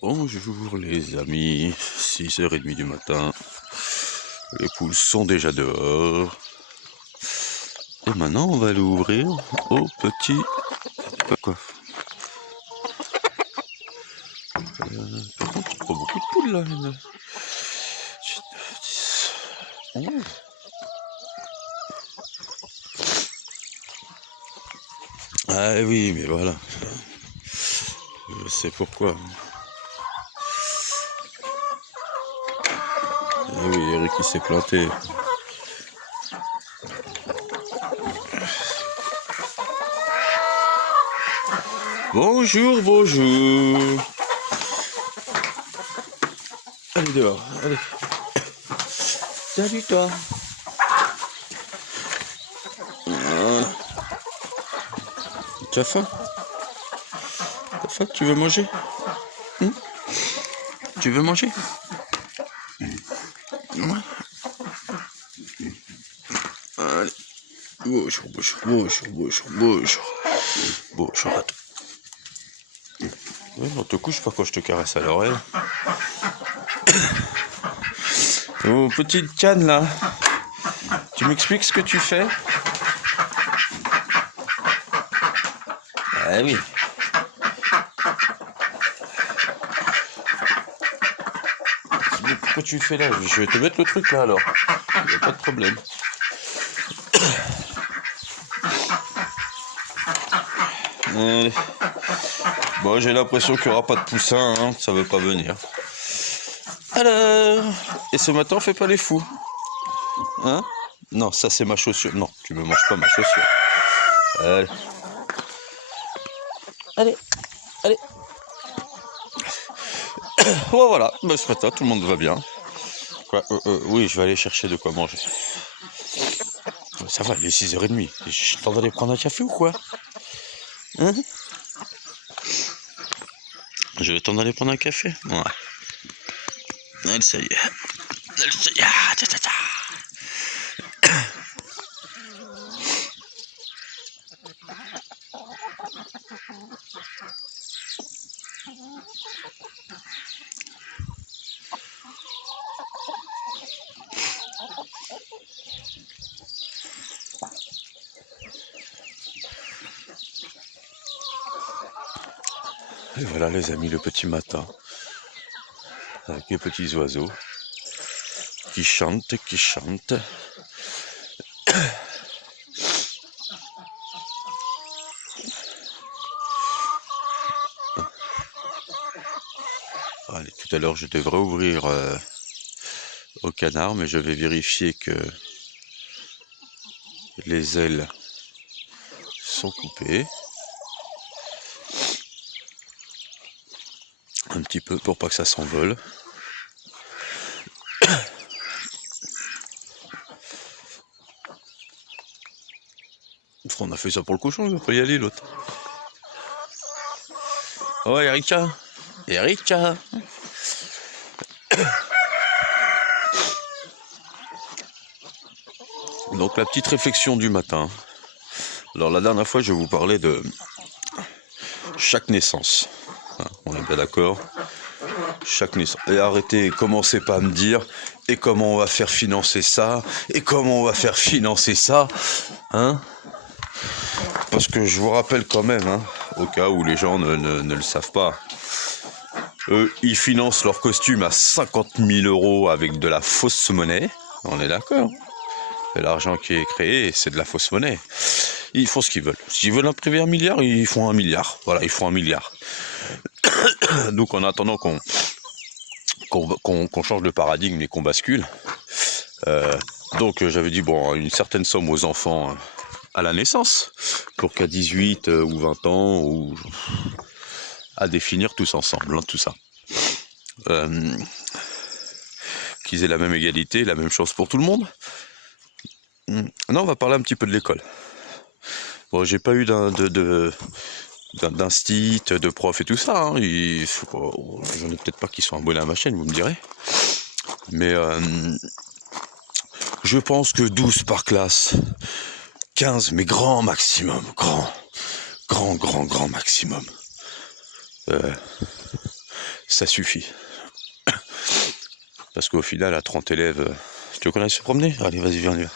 Bonjour les amis, 6h30 du matin, les poules sont déjà dehors. Et maintenant on va aller ouvrir au petit... Quoi Par contre il y a pas beaucoup de poules là. 8, 9, 10, 11. Ah oui mais voilà, je sais pourquoi. Ah oui, Eric il s'est planté. Bonjour, bonjour. Allez dehors, allez. Salut toi. Voilà. Tu as faim? T'as faim? Tu veux manger? Tu veux manger? Ouais. Allez. Bonjour, bonjour, bonjour, bonjour, bonjour. Bonjour à toi. Ouais, non, te couche pas quand je te caresse à l'oreille. Oh, petite canne là. Tu m'expliques ce que tu fais? Ah oui. Mais pourquoi tu fais là? Je vais te mettre le truc là alors. Il n'y a pas de problème. Allez. Bon, j'ai l'impression qu'il n'y aura pas de poussin, hein, ça veut pas venir. Alors, et ce matin on fait pas les fous, hein? Non, ça c'est ma chaussure. Non, tu me manges pas ma chaussure. Allez, allez, allez. Bon voilà, ben, ce matin tout le monde va bien. Quoi, oui, je vais aller chercher de quoi manger. Ça va, il est 6h30. Je t'en d'aller prendre un café ou quoi? Hein? Je vais t'en aller prendre un café? Ouais. Allez, ça y est. Allez, ça y est. Ah, ta, ta, ta. Et voilà les amis, le petit matin, avec les petits oiseaux qui chantent, qui chantent. Allez, tout à l'heure je devrais ouvrir au canard, mais je vais vérifier que les ailes sont coupées. Un petit peu pour pas que ça s'envole. On a fait ça pour le cochon, il va pas y aller l'autre. Oh Erika, Erika. Donc la petite réflexion du matin. Alors la dernière fois je vous parlais de chaque naissance. On est bien d'accord. Chaque naissance. Et arrêtez, commencez pas à me dire et comment on va faire financer ça, et comment on va faire financer ça, hein? Parce que je vous rappelle quand même, hein, au cas où les gens ne le savent pas, ils financent leur costume à 50 000 € avec de la fausse monnaie, on est d'accord? C'est l'argent qui est créé, c'est de la fausse monnaie. Ils font ce qu'ils veulent. S'ils veulent imprimer 1 milliard, ils font 1 milliard. Voilà, ils font 1 milliard. Donc en attendant qu'on change de paradigme et qu'on bascule, donc j'avais dit, bon, une certaine somme aux enfants à la naissance, pour qu'à 18 ou 20 ans, ou à définir tous ensemble, hein, tout ça. Qu'ils aient la même égalité, la même chance pour tout le monde. Non, on va parler un petit peu de l'école. Bon, j'ai pas eu d'instit, de prof et tout ça, hein. J'en ai peut-être pas qui sont abonnés à ma chaîne, vous me direz. Mais je pense que 12 par classe, 15, mais grand maximum, grand maximum. ça suffit. Parce qu'au final, à 30 élèves, tu connais se promener? Allez, vas-y, viens, on y va.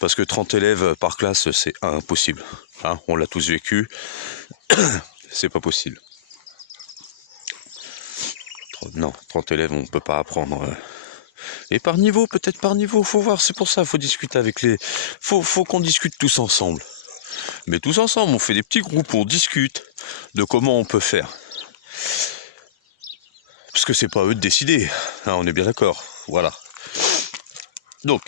Parce que 30 élèves par classe, c'est impossible. Hein, on l'a tous vécu. C'est pas possible. Non, 30 élèves, on ne peut pas apprendre. Et par niveau, peut-être par niveau, faut voir, c'est pour ça, faut discuter avec les... Faut qu'on discute tous ensemble. Mais tous ensemble, on fait des petits groupes, on discute de comment on peut faire. Parce que c'est pas à eux de décider, hein, on est bien d'accord, voilà. Donc,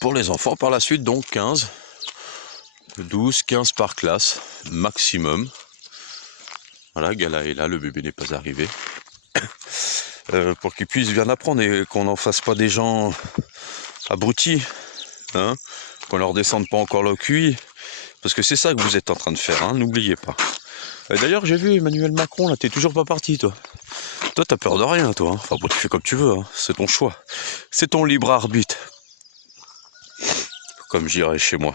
pour les enfants, par la suite, donc 15, 12, 15 par classe, maximum. Voilà, Gala est là, le bébé n'est pas arrivé. Pour qu'ils puissent bien apprendre et qu'on n'en fasse pas des gens abrutis, hein, qu'on leur descende pas encore le QI, parce que c'est ça que vous êtes en train de faire, hein, n'oubliez pas. D'ailleurs, j'ai vu Emmanuel Macron, là, t'es toujours pas parti, toi. Toi, t'as peur de rien, toi. Hein. Enfin, bon, tu fais comme tu veux, hein. C'est ton choix. C'est ton libre arbitre. Comme j'irais chez moi.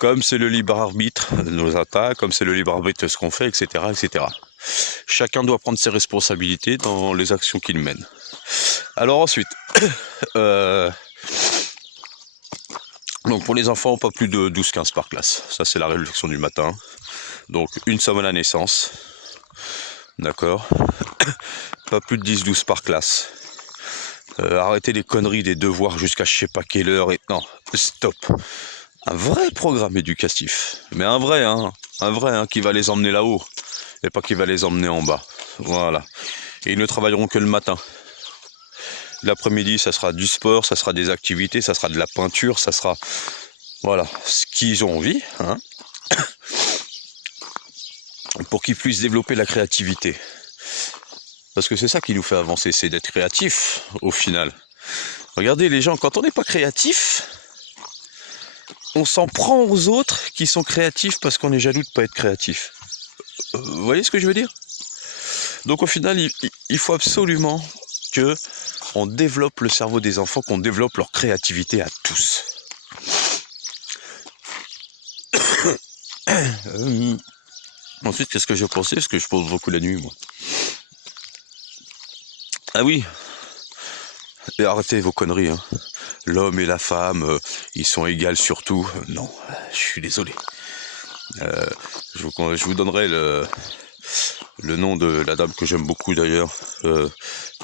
Comme c'est le libre arbitre de nos attaques, comme c'est le libre arbitre de ce qu'on fait, etc., etc. Chacun doit prendre ses responsabilités dans les actions qu'il mène. Alors ensuite, donc pour les enfants, pas plus de 12-15 par classe. Ça, c'est la réflexion du matin. Donc, une somme à la naissance. D'accord. Pas plus de 10-12 par classe. Arrêtez les conneries des devoirs jusqu'à je sais pas quelle heure. Et... Non, stop. Un vrai programme éducatif. Mais un vrai, hein, qui va les emmener là-haut. Et pas qui va les emmener en bas. Voilà. Et ils ne travailleront que le matin. L'après-midi, ça sera du sport, ça sera des activités, ça sera de la peinture, ça sera... Voilà, ce qu'ils ont envie, hein. Pour qu'ils puissent développer la créativité. Parce que c'est ça qui nous fait avancer, c'est d'être créatif, au final. Regardez les gens, quand on n'est pas créatif, on s'en prend aux autres qui sont créatifs parce qu'on est jaloux de ne pas être créatif. Vous voyez ce que je veux dire? Donc au final, il faut absolument que on développe le cerveau des enfants, qu'on développe leur créativité à tous. Ensuite, qu'est-ce que je pensais? Parce que je pose beaucoup la nuit, moi. Ah oui, et arrêtez vos conneries, hein. L'homme et la femme, ils sont égaux sur tout. Non, je suis désolé. Je vous donnerai le nom de la dame que j'aime beaucoup d'ailleurs,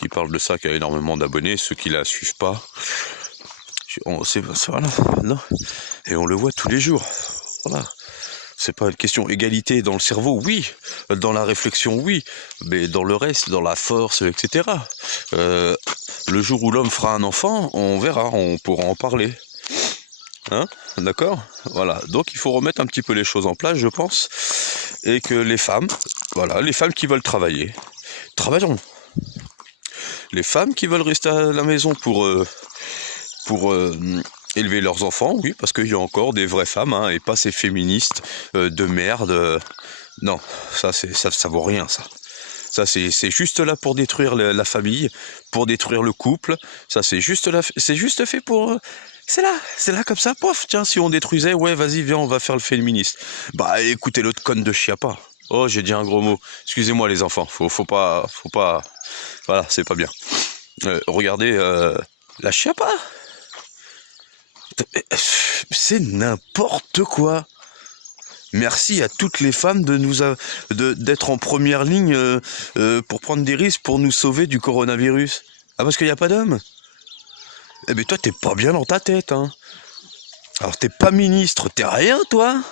qui parle de ça, qui a énormément d'abonnés. Ceux qui la suivent pas, voilà, non. Et on le voit tous les jours. Voilà. C'est pas une question égalité dans le cerveau, oui. Dans la réflexion, oui. Mais dans le reste, dans la force, etc. Le jour où l'homme fera un enfant, on verra, on pourra en parler. Hein? D'accord? Voilà. Donc il faut remettre un petit peu les choses en place, je pense. Et que les femmes, voilà, les femmes qui veulent travailler, travailleront. Les femmes qui veulent rester à la maison pour élever leurs enfants, oui, parce qu'il y a encore des vraies femmes, hein, et pas ces féministes de merde. Non, ça vaut rien, ça. Ça, c'est juste là pour détruire la famille, pour détruire le couple. Ça, c'est juste fait pour... c'est là comme ça, pof, tiens, si on détruisait, ouais, vas-y, viens, on va faire le féministe. Bah, écoutez l'autre conne de Chiappa. Oh, j'ai dit un gros mot. Excusez-moi, les enfants, faut pas... Voilà, c'est pas bien. Regardez, la Chiappa. C'est n'importe quoi. Merci à toutes les femmes d'être en première ligne pour prendre des risques pour nous sauver du coronavirus. Ah, parce qu'il n'y a pas d'hommes? Eh bien, toi, t'es pas bien dans ta tête, hein. Alors, t'es pas ministre, t'es rien, toi.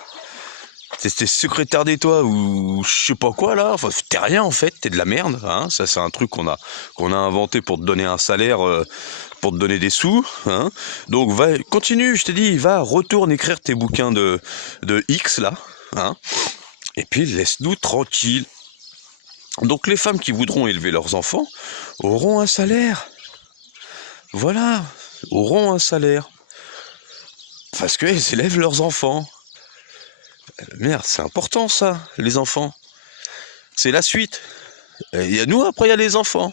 T'es secrétaire d'État ou je sais pas quoi, là. Enfin, t'es rien, en fait, t'es de la merde, hein. Ça, c'est un truc qu'on a inventé pour te donner un salaire, pour te donner des sous, hein. Donc, continue, je t'ai dit, retourne écrire tes bouquins de X, là, hein. Et puis, laisse-nous tranquille. Donc, les femmes qui voudront élever leurs enfants auront un salaire. Voilà, auront un salaire. Parce qu'elles élèvent leurs enfants. Merde, c'est important ça, les enfants. C'est la suite. Il y a nous, après il y a les enfants.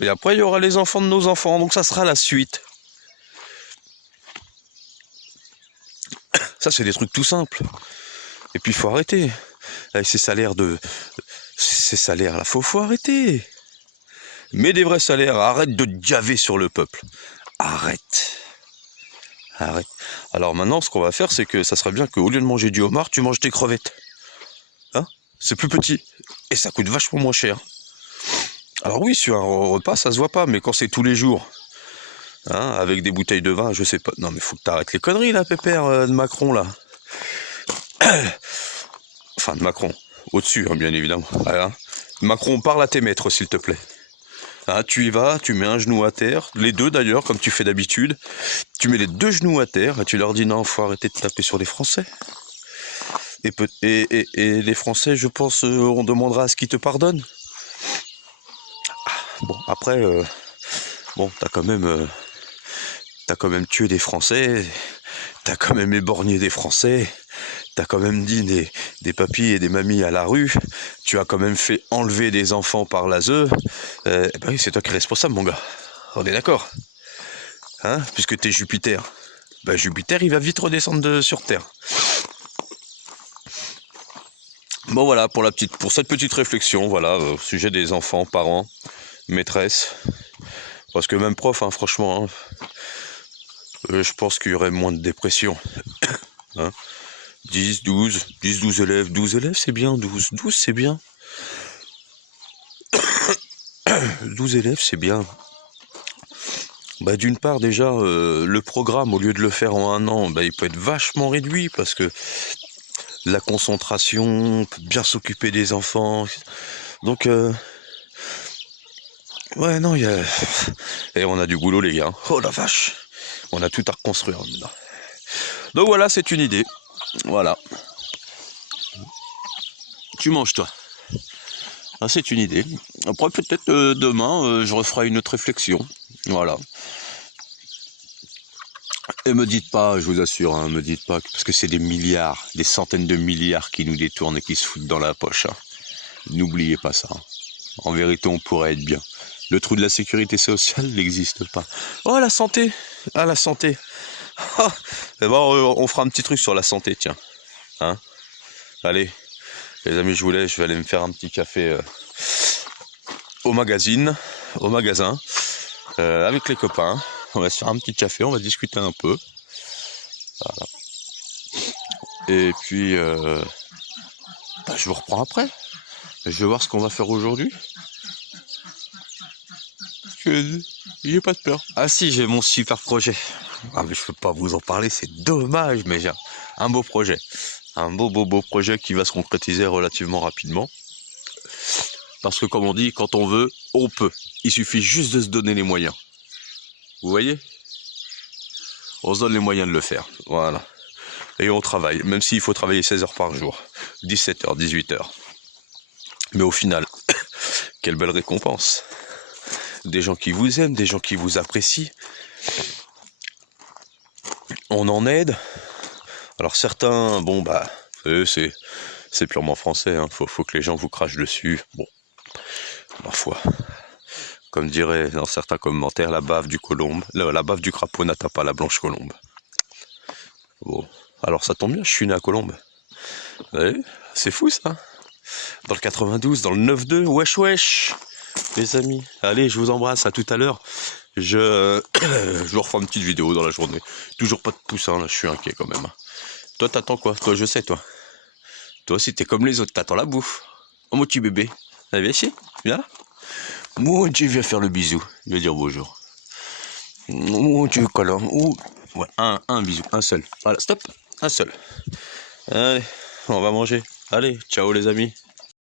Et après il y aura les enfants de nos enfants, donc ça sera la suite. Ça, c'est des trucs tout simples. Et puis il faut arrêter avec ces salaires ces salaires là, faut arrêter. Mets des vrais salaires, arrête de gaver sur le peuple. Arrête. Alors maintenant, ce qu'on va faire, c'est que ça serait bien qu'au lieu de manger du homard, tu manges des crevettes. Hein? C'est plus petit. Et ça coûte vachement moins cher. Alors oui, sur un repas, ça se voit pas, mais quand c'est tous les jours, hein, avec des bouteilles de vin, je sais pas. Non mais faut que t'arrêtes les conneries là, pépère, de Macron là. Enfin, de Macron. Au-dessus, hein, bien évidemment. Voilà. Macron, parle à tes maîtres, s'il te plaît. Hein, tu y vas, tu mets un genou à terre, les deux d'ailleurs, comme tu fais d'habitude. Tu mets les deux genoux à terre et tu leur dis non, faut arrêter de taper sur les Français. Et les Français, je pense, on demandera à ce qu'ils te pardonnent. Bon, après, bon, t'as quand même tué des Français, t'as quand même éborgné des Français. T'as quand même dit des papis et des mamies à la rue, tu as quand même fait enlever des enfants par l'ASE, ben oui, c'est toi qui es responsable, mon gars. On est d'accord, hein, puisque t'es Jupiter. Ben Jupiter, il va vite redescendre sur Terre. Bon voilà, pour cette petite réflexion, voilà, au sujet des enfants, parents, maîtresses. Parce que même prof, hein, franchement, hein, je pense qu'il y aurait moins de dépression. Hein. 10, 12 élèves. 12 élèves, c'est bien. 12 c'est bien. 12 élèves, c'est bien. Bah, d'une part, déjà, le programme, au lieu de le faire en un an, bah, il peut être vachement réduit parce que la concentration, peut bien s'occuper des enfants. Donc, ouais, non, il y a... Et on a du boulot, les gars. Oh la vache. On a tout à reconstruire maintenant. Donc voilà, c'est une idée. Voilà. Tu manges, toi. Ah, c'est une idée. Après, peut-être demain, je referai une autre réflexion. Voilà. Et me dites pas, je vous assure, hein, me dites pas, parce que c'est des milliards, des centaines de milliards qui nous détournent et qui se foutent dans la poche. Hein. N'oubliez pas ça. Hein. En vérité, on pourrait être bien. Le trou de la sécurité sociale n'existe pas. Oh, la santé. Ah, la santé. Ah, eh ben, on fera un petit truc sur la santé, tiens. Hein? Allez, les amis, je vous laisse, je vais aller me faire un petit café au magasin, avec les copains. On va se faire un petit café, on va discuter un peu. Voilà. Et puis, bah, je vous reprends après. Je vais voir ce qu'on va faire aujourd'hui. J'ai pas de peur. Ah si, j'ai mon super projet. Ah mais je peux pas vous en parler, c'est dommage, mais j'ai un beau projet. Un beau projet qui va se concrétiser relativement rapidement. Parce que comme on dit, quand on veut, on peut. Il suffit juste de se donner les moyens. Vous voyez? On se donne les moyens de le faire. Voilà. Et on travaille, même s'il faut travailler 16 heures par jour. 17 heures, 18 heures. Mais au final, quelle belle récompense. Des gens qui vous aiment, des gens qui vous apprécient. On en aide. Alors certains, bon bah, c'est purement français, hein. Faut que les gens vous crachent dessus. Bon, ma foi. Comme dirait dans certains commentaires, la bave du crapaud n'atteint pas la blanche colombe. Bon, alors ça tombe bien, je suis né à Colombes. Vous voyez, c'est fou ça. Dans le 92, dans le 9-2, wesh les amis. Allez, je vous embrasse, à tout à l'heure. Je vous refais une petite vidéo dans la journée. Toujours pas de pouce, hein, là, je suis inquiet quand même. Toi, t'attends quoi? Toi, je sais, toi. Toi aussi, t'es comme les autres, t'attends la bouffe. Oh, mon petit bébé. Allez, viens ici, viens là. Mon Dieu, viens faire le bisou. Viens dire bonjour. Mon Dieu, câlin. Ouais, un bisou, un seul. Voilà, stop, un seul. Allez, on va manger. Allez, ciao les amis.